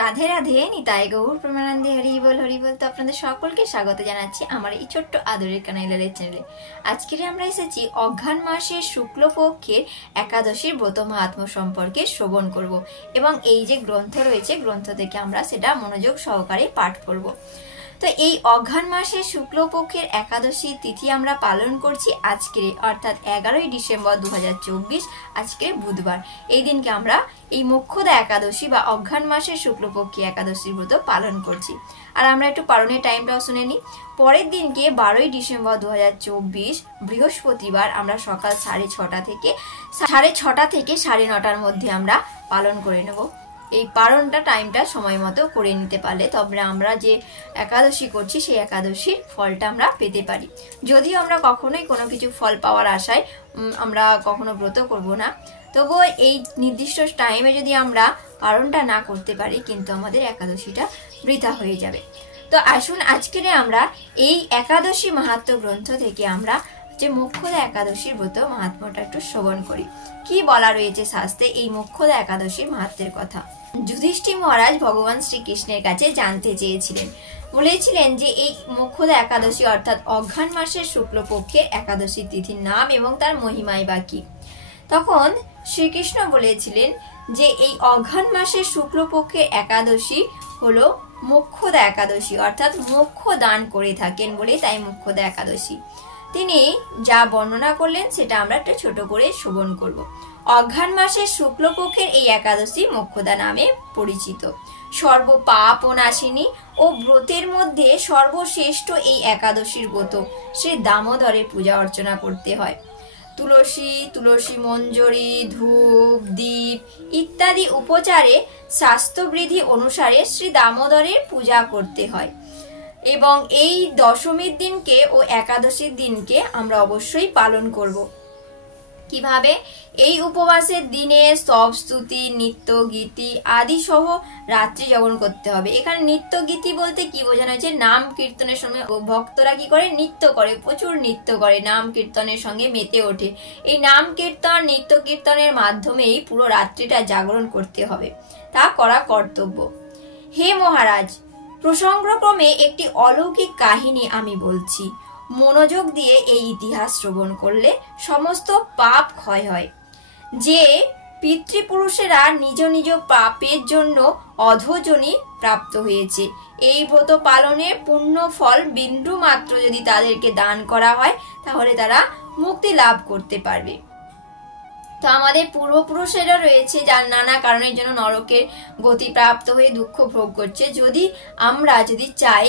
রাধে রাধে, নিতাই গৌর প্রেমানন্দে, হরি বল। তো আপনাদের সকলকে স্বাগত জানাচ্ছি আমার এই ছোট্ট আদরের কানাইলালের চ্যানেলে। আজকে আমরা এসেছি অঘ্রাণ মাসের শুক্লপক্ষের একাদশীর ব্রত মাহাত্ম্য সম্পর্কে শ্রবণ করব এবং এই যে গ্রন্থ রয়েছে গ্রন্থ থেকে আমরা সেটা মনোযোগ সহকারে পাঠ করব। তো এই অঘ্রাণ মাসের শুক্লপক্ষের একাদশী তিথি আমরা পালন করছি আজকে অর্থাৎ 11ই ডিসেম্বর 2024, আজকে বুধবার। এই দিনকে আমরা এই মোক্ষদা একাদশী বা অঘ্রাণ মাসের শুক্লপক্ষী একাদশীর ব্রত পালন করছি। আর আমরা একটু পালনের টাইমটাও শুনে নিই। পরের দিনকে 12ই ডিসেম্বর 2024 বৃহস্পতিবার আমরা সকাল 6:30 থেকে 9:30 মধ্যে আমরা পালন করে নেব। এই পালনটা টাইমটা সময় মতো করে নিতে পারলে তবে আমরা যে একাদশী করছি সেই একাদশীর ফলটা আমরা পেতে পারি। যদিও আমরা কখনোই কোনো কিছু ফল পাওয়ার আশায় আমরা কখনো ব্রত করব না, তবুও এই নির্দিষ্ট টাইমে যদি আমরা পালনটা না করতে পারি কিন্তু আমাদের একাদশীটা বৃথা হয়ে যাবে। তো আসুন আজকের আমরা এই একাদশী মাহাত্ম্য গ্রন্থ থেকে আমরা যে মোক্ষদা একাদশীর ব্রত মাহাত্ম্যটা একটু শ্রবণ করি। কি বলা রয়েছে শাস্ত্রে এই মোক্ষদা একাদশীর মাহাত্ম্যের কথা। যুধিষ্ঠির মহারাজ ভগবান শ্রীকৃষ্ণের কাছে জানতে চেয়েছিলেন, বলেছিলেন যে এই মোক্ষদা একাদশী অর্থাৎ অঘ্রাণ মাসের শুক্লপক্ষের একাদশী তিথির নাম এবং তার মহিমাই বা কি। তখন শ্রীকৃষ্ণ বলেছিলেন যে এই অঘ্রাণ মাসের শুক্লপক্ষের একাদশী হলো মোক্ষদা একাদশী অর্থাৎ মোক্ষ দান করে থাকেন বলে তাই মোক্ষদা একাদশী। তিনি যা বর্ণনা করলেন সেটা আমরা একটু ছোট করে শ্রবণ করব। অঘ্রাণ মাসের শুক্লপক্ষের এই একাদশী মোক্ষদা নামে পরিচিত। সর্ব পাপ ও নাশিনী ও ব্রতের মধ্যে সর্বশ্রেষ্ঠ এই একাদশীর ব্রত শ্রী দামোদরের পূজা অর্চনা করতে হয়। তুলসী মঞ্জরি, ধূপ, দীপ ইত্যাদি উপচারে শাস্ত্রবিধি অনুসারে শ্রী দামোদরের পূজা করতে হয় এবং এই দশমীর দিনকে ও একাদশীর দিনকে আমরা অবশ্যই পালন করব। কিভাবে? এই উপবাসের দিনে স্তব স্তুতি, নৃত্য গীতি আদি সহ রাত্রি জাগরণ করতে হবে। এখানে নৃত্য গীতি বলতে কি বোঝানো হয়েছে? নাম কীর্তনের সময় ভক্তরা কি করে? নৃত্য করে, প্রচুর নৃত্য করে, নাম কীর্তনের সঙ্গে মেতে ওঠে। এই নাম কীর্তন নৃত্য কীর্তনের মাধ্যমেই পুরো রাত্রিটা জাগরণ করতে হবে, তা করা কর্তব্য। হে মহারাজ, প্রসঙ্গক্রমে একটি অলৌকিক কাহিনী আমি বলছি। মনোযোগ দিয়ে এই ইতিহাস শ্রবণ করলে সমস্ত পাপ ক্ষয় হয়। যে পিতৃপুরুষেরা নিজ নিজ পাপের জন্য অধোজনি প্রাপ্ত হয়েছে, এই ব্রত পালনের পুণ্য ফল বিন্দু মাত্র যদি তাদেরকে দান করা হয় তাহলে তারা মুক্তি লাভ করতে পারবে। তো আমাদের পূর্বপুরুষেরা রয়েছে যার নানা কারণের জন্য নরকের গতি প্রাপ্ত হয়ে দুঃখ ভোগ করছে। আমরা যদি চাই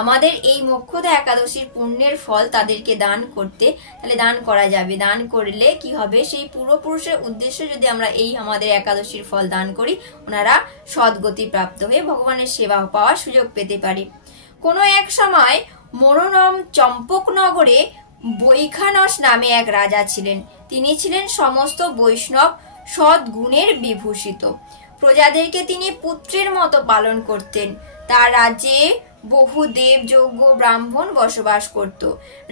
আমাদের এই মোক্ষদা একাদশীর পুণ্যের ফল তাদেরকে দান করতে, তাহলে দান করা যাবে। দান করলে কি হবে? সেই পূর্বপুরুষের উদ্দেশ্যে যদি আমরা এই আমাদের একাদশীর ফল দান করি, ওনারা সদ্গতি প্রাপ্ত হয়ে ভগবানের সেবা পাওয়ার সুযোগ পেতে পারে। কোনো এক সময় মনোরম চম্পকনগরে বৈখানস নামে এক রাজা ছিলেন। তিনি ছিলেন সমস্ত বৈষ্ণব সদ্গুণের বিভূষিত। প্রজাদেরকে তিনি পুত্রের মতো পালন করতেন। তার রাজ্যে বহু দেবযজ্ঞ ব্রাহ্মণ বসবাস করত।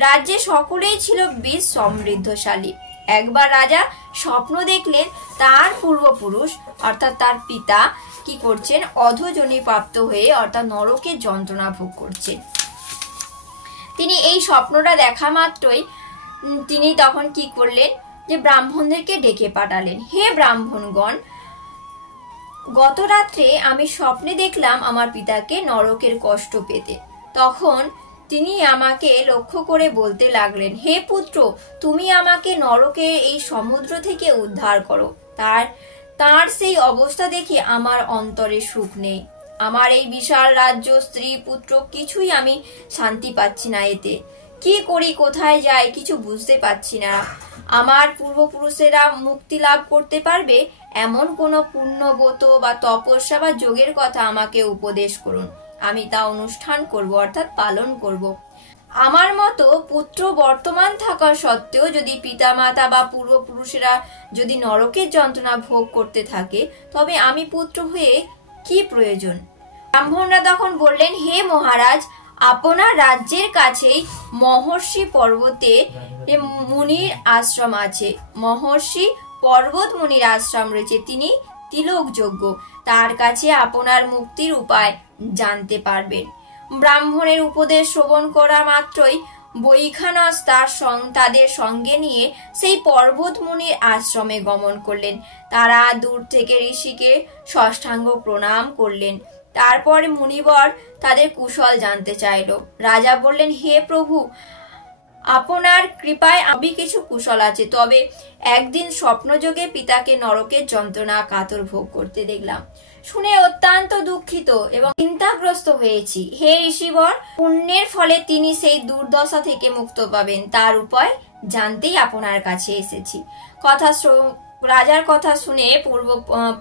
রাজ্যে সকলেই ছিল বেশ সমৃদ্ধশালী। একবার রাজা স্বপ্ন দেখলেন তার পূর্বপুরুষ অর্থাৎ তার পিতা কি করছেন? অধোজনি প্রাপ্ত হয়ে অর্থাৎ নরকের যন্ত্রণা ভোগ করছেন। তিনি এই স্বপ্নটা দেখা মাত্রই তিনি তখন কি করলেন? যে ব্রাহ্মণদেরকে ডেকে পাঠালেন। হে ব্রাহ্মণগণ, গত রাত্রে আমি স্বপ্নে দেখলাম আমার পিতাকে নরকের কষ্ট পেতে। তখন তিনি আমাকে লক্ষ্য করে বলতে লাগলেন, হে পুত্র, তুমি আমাকে নরকের এই সমুদ্র থেকে উদ্ধার করো। তার সেই অবস্থা দেখে আমার অন্তরে সুখ নেই। আমার এই বিশাল রাজ্য, স্ত্রী, পুত্র কিছুই আমি শান্তি পাচ্ছি না। এতে কি করি, কোথায় যাই কিছু বুঝতে পারছি না। আমার পূর্বপুরুষেরা মুক্তি লাভ করতে পারবে এমন কোনো পুণ্যব্রত বা তপস্যা বা যোগের কথা আমাকে উপদেশ করুন, আমি তা অনুষ্ঠান করব অর্থাৎ পালন করব। আমার মতো পুত্র বর্তমান থাকা সত্ত্বেও যদি পিতামাতা বা পূর্বপুরুষেরা যদি নরকের যন্ত্রণা ভোগ করতে থাকে তবে আমি পুত্র হয়ে কি প্রয়োজন? ব্রাহ্মণরা তখন বললেন, হে মহারাজ, আপনার রাজ্যের কাছেই মহর্ষি পর্বতে মুনির আশ্রম আছে। মহর্ষি পর্বত মুনির আশ্রম রয়েছে, তিনি তিলকযোগ্য, তার কাছে আপনার মুক্তির উপায় জানতে পারবেন। ব্রাহ্মণের উপদেশ শ্রবণ করা মাত্রই বৈখানস তাদের সঙ্গে নিয়ে সেই পর্বত মুনির আশ্রমে গমন করলেন। তারা দূর থেকে ঋষিকে ষষ্ঠাঙ্গ প্রণাম করলেন। তারপর মুনিবর তাদের কুশল জানতে চাইল। রাজা বললেন, হে প্রভু, আপনার কৃপায় আমি কিছু কুশল আছে, তবে একদিন স্বপ্নযোগে পিতাকে নরকের যন্ত্রণা কাতর ভোগ করতে দেখলাম। শুনে অত্যন্ত দুঃখিত এবং চিন্তাগ্রস্ত হয়েছি। হে ঋষিবর, পুণ্যের ফলে তিনি সেই দুর্দশা থেকে মুক্ত পাবেন, তার উপায় জানতেই আপনার কাছে এসেছি। রাজার কথা শুনে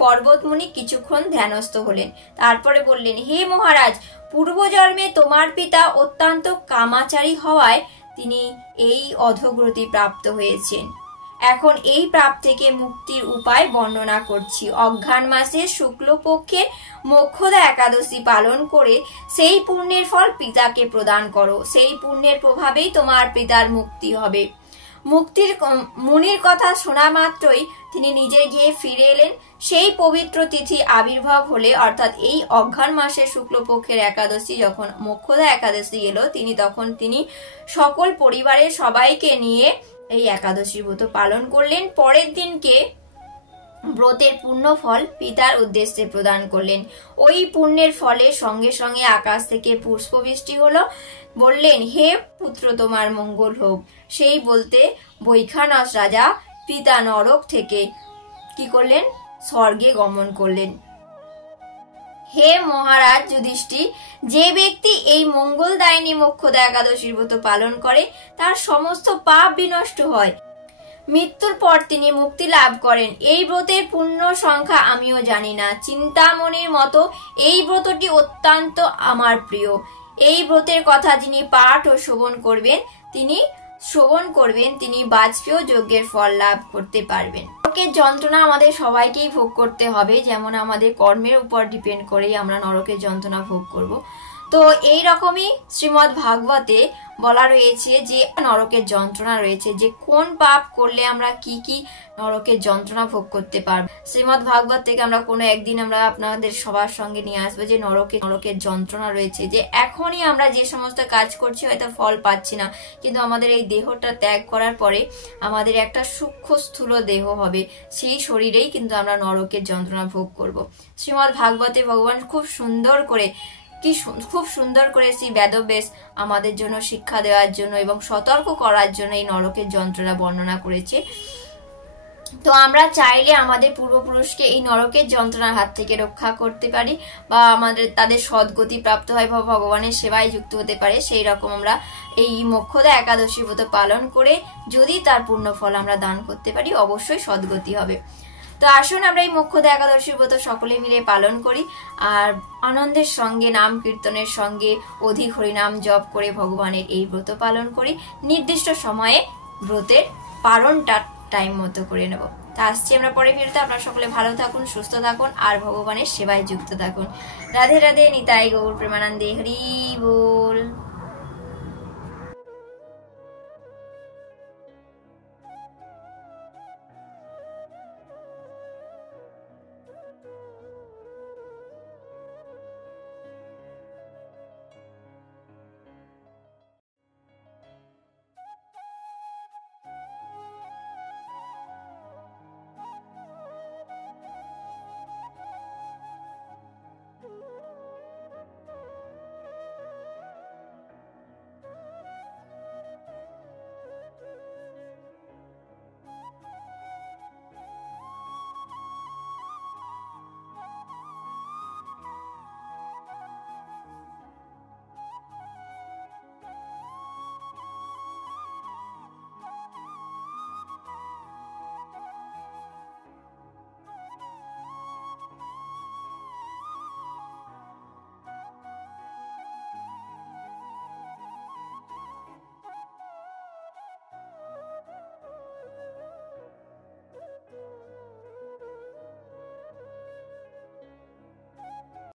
পর্বতমুনি কিছুক্ষণ ধ্যানস্থ হলেন। তারপরে বললেন, হে মহারাজ, পূর্বজন্মে তোমার পিতা অত্যন্ত কামাচারী হওয়ায় তিনি এই অধোগতি প্রাপ্ত হয়েছেন। এখন এই প্রাপ থেকে মুক্তির উপায় বর্ণনা করছি। অঘ্রাণ মাসের শুক্লপক্ষে মোক্ষদা একাদশী পালন করে সেই পুণ্যের ফল পিতাকে প্রদান করো। সেই পুণ্যের প্রভাবেই তোমার পিতার মুক্তি হবে। মুনির কথা শোনা মাত্রই তিনি নিজে গিয়ে ফিরে এলেন। সেই পবিত্র তিথি আবির্ভাব হলে, অর্থাৎ এই অঘ্রাণ মাসের শুক্লপক্ষের একাদশী যখন মোক্ষদা একাদশী এলো, তখন তিনি সকল পরিবারের সবাইকে নিয়ে এই একাদশী ব্রত পালন করলেন। পরের দিনকে ব্রতের পুণ্য ফল পিতার উদ্দেশ্যে প্রদান করলেন। ওই পুণ্যের ফলে সঙ্গে সঙ্গে আকাশ থেকে পুষ্পবৃষ্টি হলো। বললেন, হে পুত্র, তোমার মঙ্গল হোক। সেই বলতে বৈখানস রাজা পিতা নরক থেকে কি করলেন? স্বর্গে গমন করলেন। হে মহারাজ যুধিষ্ঠির, যে ব্যক্তি এই মঙ্গলদায়িনী মোক্ষদা একাদশীর ব্রত পালন করে তার সমস্ত পাপ বিনষ্ট হয়, মৃত্যুর পর তিনি মুক্তি লাভ করেন। এই ব্রতের পূর্ণ সংখ্যা আমিও জানি না। চিন্তামণির মতো এই ব্রতটি অত্যন্ত আমার প্রিয়। এই ব্রতের কথা যিনি পাঠ ও শ্রবণ করবেন তিনি বাজপেয় যজ্ঞের ফল লাভ করতে পারবেন। নরকের যন্ত্রণা আমাদের সবাইকেই ভোগ করতে হবে, যেমন আমাদের কর্মের উপর ডিপেন্ড করেই আমরা নরকের যন্ত্রণা ভোগ করব। তো এই রকমই শ্রীমদ্ ভাগবতে বলা রয়েছে যে নরকের যন্ত্রণা রয়েছে, যে কোন পাপ করলে আমরা কি কি নরকের যন্ত্রণা ভোগ করতে পারবো। শ্রীমদ্ ভাগবত থেকে আমরা কোনো একদিন আমরা আপনাদের সবার সঙ্গে নিয়ে আসবো যে নরকের যন্ত্রণা রয়েছে, যে এখনই আমরা যে সমস্ত কাজ করছি হয়তো ফল পাচ্ছি না, কিন্তু আমাদের এই দেহটা ত্যাগ করার পরে আমাদের একটা সূক্ষ্ম স্থূল দেহ হবে, সেই শরীরেই কিন্তু আমরা নরকের যন্ত্রণা ভোগ করব। শ্রীমদ্ ভাগবতে ভগবান খুব সুন্দর করে সেই বেদব্যাস আমাদের জন্য শিক্ষা দেওয়ার জন্য এবং সতর্ক করার জন্য এই নরকের যন্ত্রণা বর্ণনা করেছে। তো আমরা চাইলে আমাদের পূর্বপুরুষকে এই নরকের যন্ত্রণার হাত থেকে রক্ষা করতে পারি, বা তাদের সদ্গতি প্রাপ্ত হয় বা ভগবানের সেবায় যুক্ত হতে পারে। সেই রকম আমরা এই মোক্ষদা একাদশী ব্রত পালন করে যদি তার পূর্ণ ফল আমরা দান করতে পারি, অবশ্যই সদ্গতি হবে। তো আসুন আমরা এই মোক্ষদা একাদশী ব্রত সকলে মিলে পালন করি, আর আনন্দের সঙ্গে নাম কীর্তনের সঙ্গে অধিক হরিনাম জপ করে ভগবানের এই ব্রত পালন করি। নির্দিষ্ট সময়ে ব্রতের পালনটা টাইম মতো করে নেব। তা আসছি আমরা পরে ভিডিওতে। আপনারা সকলে ভালো থাকুন, সুস্থ থাকুন আর ভগবানের সেবায় যুক্ত থাকুন। রাধে রাধে, নিতাই গৌর প্রেমানন্দে, হরি বল।